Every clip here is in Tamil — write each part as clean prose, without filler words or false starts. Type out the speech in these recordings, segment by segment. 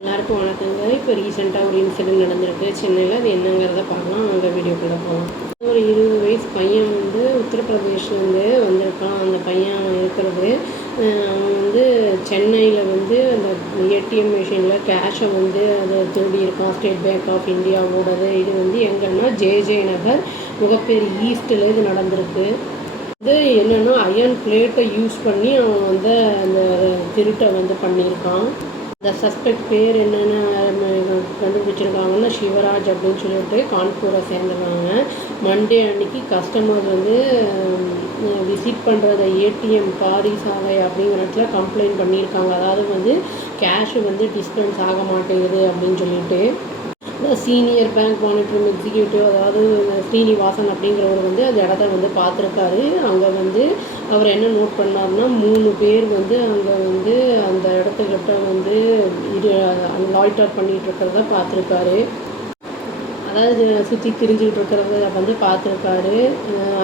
எல்லாருக்கும் வணக்கங்க. இப்போ ரீசெண்டாக ஒரு இன்சிடென்ட் நடந்திருக்கு சென்னையில். அது என்னங்கிறத பார்க்கலாம். அந்த வீடியோக்குள்ளே போகலாம். ஒரு 20 வயசு பையன் வந்து உத்தரப்பிரதேஷ்லேருந்து வந்திருக்கான். அந்த பையன் இருக்கிறது அவன் வந்து சென்னையில் வந்து அந்த ஏடிஎம் மிஷினில் கேஷை வந்து அதை திருடி இருக்கான். ஸ்டேட் பேங்க் ஆஃப் இந்தியாவோடது. இது வந்து எங்கன்னா ஜே நகர் முகப்பேர் ஈஸ்ட்டில் இது நடந்திருக்கு. இது என்னென்னா அயன் பிளேட்டை யூஸ் பண்ணி அவன் வந்து அந்த திருட்டை வந்து பண்ணியிருக்கான். இந்த சஸ்பெக்ட் பேர் என்னென்னு கண்டுபிடிச்சிருக்காங்கன்னா சிவராஜ் அப்படின்னு சொல்லிட்டு கான்பூரை சேர்ந்துருக்காங்க. மண்டே அன்னைக்கு கஸ்டமர் வந்து விசிட் பண்ணுறத ஏடிஎம் பாரி சாலை அப்படிங்கிற இடத்துல கம்ப்ளைண்ட் பண்ணியிருக்காங்க. அதாவது வந்து கேஷு வந்து டிஸ்பென்ஸ் ஆக மாட்டேங்குது அப்படின்னு சொல்லிட்டு சீனியர் பேங்க் மானிட்டரிங் எக்ஸிக்யூட்டிவ், அதாவது ஸ்ரீனிவாசன் அப்படிங்கிறவர் வந்து அந்த இடத்த வந்து பார்த்துருக்காரு. அங்கே வந்து அவர் என்ன நோட் பண்ணார்னா 3 பேர் வந்து அங்கே வந்து அந்த இடத்துக்கிட்ட வந்து லாய்ட்டர் பண்ணிகிட்டு இருக்கிறத பார்த்துருக்காரு. அதாவது சுற்றி திரிஞ்சுக்கிட்டு இருக்கிறத வந்து பார்த்துருக்காரு.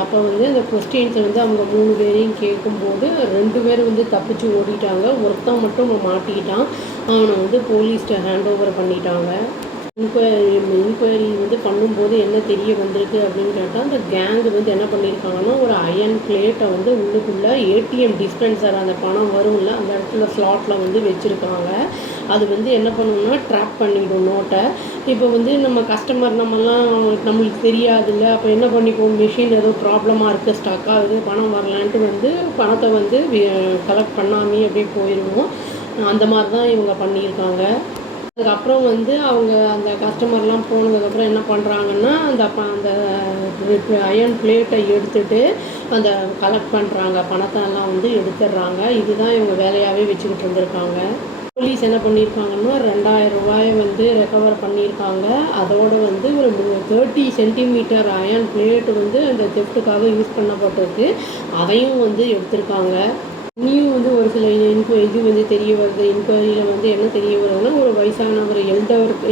அப்போ வந்து அந்த கொஸ்டின்ஸை வந்து அவங்க 3 பேரையும் கேட்கும்போது 2 பேர் வந்து தப்பிச்சு ஓடிட்டாங்க. ஒருத்தன் மட்டும் மாட்டிக்கிட்டான். அவனை வந்து போலீஸ்கிட்ட ஹேண்ட் ஓவர் பண்ணிட்டாங்க. இன்கொயரி வந்து பண்ணும்போது என்ன தெரிய வந்திருக்கு அப்படின்னு கேட்டால், அந்த கேங்கு வந்து என்ன பண்ணியிருக்காங்கன்னா, ஒரு அயன் பிளேட்டை வந்து உள்ளுக்குள்ளே ஏடிஎம் டிஸ்பென்சர் அந்த பணம் வரும்ல அந்த இடத்துல ஸ்லாட்டில் வந்து வச்சுருக்காங்க. அது வந்து என்ன பண்ணணும்னா ட்ராப் பண்ணிவிடும் நோட்டை. இப்போ வந்து நம்ம கஸ்டமர் நம்மளுக்கு தெரியாதுல்ல. அப்போ என்ன பண்ணிப்போம், மிஷின் ஏதோ ப்ராப்ளமாக இருக்குது, ஸ்டக் ஆகுது, பணம் வரலான்ட்டு வந்து பணத்தை வந்து கலெக்ட் பண்ணாமே அப்படியே போயிடுவோம். அந்த மாதிரி தான் இவங்க பண்ணியிருக்காங்க. அதுக்கப்புறம் வந்து அவங்க அந்த கஸ்டமர்லாம் போனதுக்கப்புறம் என்ன பண்ணுறாங்கன்னா, அந்த அயன் பிளேட்டை எடுத்துகிட்டு அந்த கலெக்ட் பண்ணுறாங்க. பணத்தெல்லாம் வந்து எடுத்துடுறாங்க. இதுதான் இவங்க வேலையாகவே வச்சுக்கிட்டு இருந்திருக்காங்க. போலீஸ் என்ன பண்ணியிருக்காங்கன்னா 2000 ரூபாயை வந்து ரெக்கவர் பண்ணியிருக்காங்க. அதோடு வந்து ஒரு 30 சென்டிமீட்டர் அயன் பிளேட்டு வந்து அந்த தெஃப்ட்டுக்காக யூஸ் பண்ணப்பட்டிருக்கு. அதையும் வந்து எடுத்திருக்காங்க. இனியும் வந்து ஒரு சில இது வந்து தெரிய வருது. இன்கொயரியில் வந்து என்ன தெரிய வருதுன்னா, ஒரு வயசான ஒரு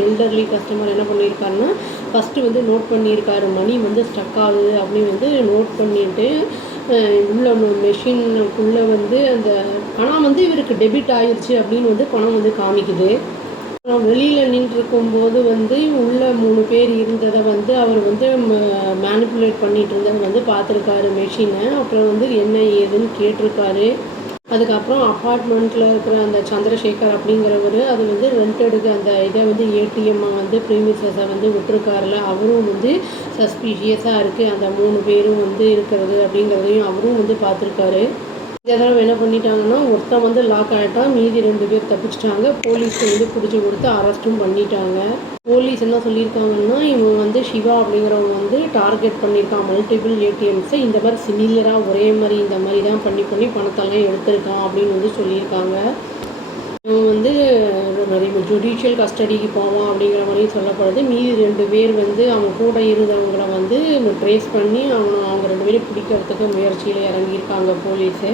எல்டர்லி கஸ்டமர் என்ன பண்ணியிருக்காருன்னா, ஃபஸ்ட்டு வந்து நோட் பண்ணியிருக்காரு மணி வந்து ஸ்டக் ஆகுது அப்படின்னு வந்து நோட் பண்ணிவிட்டு உள்ள மெஷினுக்குள்ளே வந்து அந்த பணம் வந்து இவருக்கு டெபிட் ஆயிடுச்சு அப்படின்னு வந்து பணம் வந்து காமிக்குது. வெளியில் நின்றுருக்கும்போது வந்து உள்ள 3 பேர் இருந்ததை வந்து அவர் வந்து மேனிப்புலேட் பண்ணிகிட்டு இருந்ததை வந்து பார்த்துருக்காரு மெஷினை. அப்புறம் வந்து என்ன ஏதுன்னு கேட்டிருக்காரு. அதுக்கப்புறம் அப்பார்ட்மெண்ட்டில் இருக்கிற அந்த சந்திரசேகர் அப்படிங்கிறவர் அது வந்து ரெண்டடுக்கு அந்த இதை வந்து ஏடிஎம்மை வந்து ப்ரீமிசஸை வந்து விட்டுருக்காருல, அவரும் வந்து சஸ்பீஷியஸாக இருக்குது அந்த 3 பேரும் வந்து இருக்கிறது அப்படிங்கிறதையும் அவரும் வந்து பார்த்துருக்காரு. இந்த தடவை என்ன பண்ணிட்டாங்கன்னா, ஒருத்தன் வந்து லாக் ஆகிட்டான், மீதி 2 பேர் தப்பிச்சிட்டாங்க. போலீஸ்க்கு வந்து பிடிச்சி கொடுத்து அரெஸ்ட்டும் பண்ணிட்டாங்க. போலீஸ் என்ன சொல்லியிருக்காங்கன்னா, இவங்க வந்து சிவா அப்படிங்கிறவங்க வந்து டார்கெட் பண்ணியிருக்கான் மல்டிபிள் ஏடிஎம்ஸை. இந்த மாதிரி சிமிலராக ஒரே மாதிரி இந்த மாதிரி தான் பண்ணி பணத்தெல்லாம் எடுத்திருக்கான் அப்படின்னு வந்து சொல்லியிருக்காங்க. இவன் வந்து ஜுடிஷியல் கஸ்டடிக்கு போவான் அப்படிங்கிற மாதிரியும் சொல்லப்படுது. மீதி 2 பேர் வந்து அவங்க கூட இருந்தவங்களை வந்து ட்ரேஸ் பண்ணி அவங்க 2 பேரும் பிடிக்கிறதுக்கு முயற்சியில் இறங்கியிருக்காங்க போலீஸு.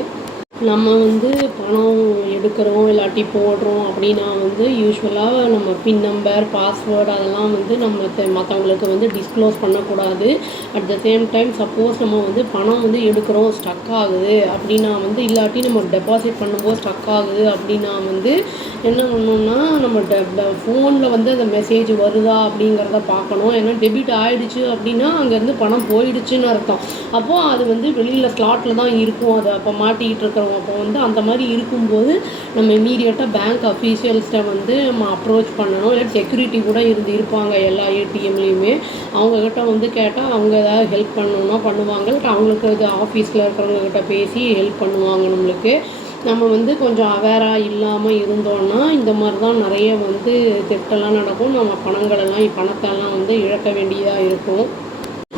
நம்ம வந்து பணம் எடுக்கிறோம் இல்லாட்டி போடுறோம் அப்படின்னா வந்து யூஸ்வலாக நம்ம பின் நம்பர், பாஸ்வேர்டு அதெல்லாம் வந்து மற்றவங்களுக்கு வந்து டிஸ்க்ளோஸ் பண்ணக்கூடாது. At the same time suppose நம்ம வந்து பணம் வந்து எடுக்கிறோம் ஸ்டக் ஆகுது அப்படின்னா வந்து இல்லாட்டி நம்ம டெபாசிட் பண்ணும்போது ஸ்டக் ஆகுது அப்படின்னா வந்து என்ன பண்ணணும்னா, நம்ம ஃபோனில் வந்து அந்த மெசேஜ் வருதா அப்படிங்கிறத பார்க்கணும். ஏன்னா டெபிட் ஆகிடுச்சு அப்படின்னா அங்கேருந்து பணம் போயிடுச்சுன்னு அர்த்தம். அப்போது அது வந்து வெளியில் ஸ்லாட்டில் தான் இருக்கும். அது அப்போ மாட்டிக்கிட்டு இருக்கிற அப்போ வந்து அந்த மாதிரி இருக்கும்போது நம்ம இமீடியட்டாக பேங்க் அஃபீஷியல்ஸ்ட்டை வந்து நம்ம அப்ரோச் பண்ணணும். இல்லை செக்யூரிட்டி கூட இருப்பாங்க எல்லா ஏடிஎம்லேயுமே. அவங்கக்கிட்ட வந்து கேட்டால் அவங்க ஏதாவது ஹெல்ப் பண்ணணும்னா பண்ணுவாங்க. அவங்களுக்கு இது ஆஃபீஸில் இருக்கிறவங்கக்கிட்ட பேசி ஹெல்ப் பண்ணுவாங்க. நம்மளுக்கு நம்ம வந்து கொஞ்சம் அவேராக இல்லாமல் இருந்தோன்னா இந்த மாதிரி தான் நிறைய வந்து திட்டெல்லாம் நடக்கும். நம்ம பணத்தெல்லாம் வந்து இழக்க வேண்டியதாக இருக்கும்.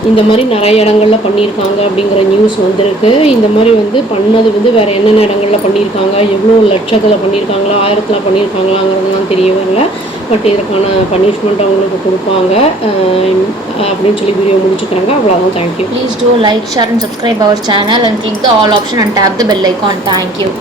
இந்த மாதிரி நிறைய இடங்களில் பண்ணியிருக்காங்க அப்படிங்கிற நியூஸ் வந்திருக்கு. இந்த மாதிரி வந்து பண்ணது வந்து வேறு என்னென்ன இடங்களில் பண்ணியிருக்காங்க, எவ்வளோ லட்சத்தில் பண்ணியிருக்காங்களா, 1000த்தில் பண்ணியிருக்காங்களாங்கிறதுலாம் தெரிய வரல. பட் இதற்கான பனிஷ்மெண்ட் அவங்களுக்கு கொடுப்பாங்க அப்படின்னு சொல்லி வீடியோ முடிச்சுக்கிறாங்க. அவ்வளோதான். Thank you. Please do like, share and subscribe our channel and click the all option and tap the bell icon. Thank you.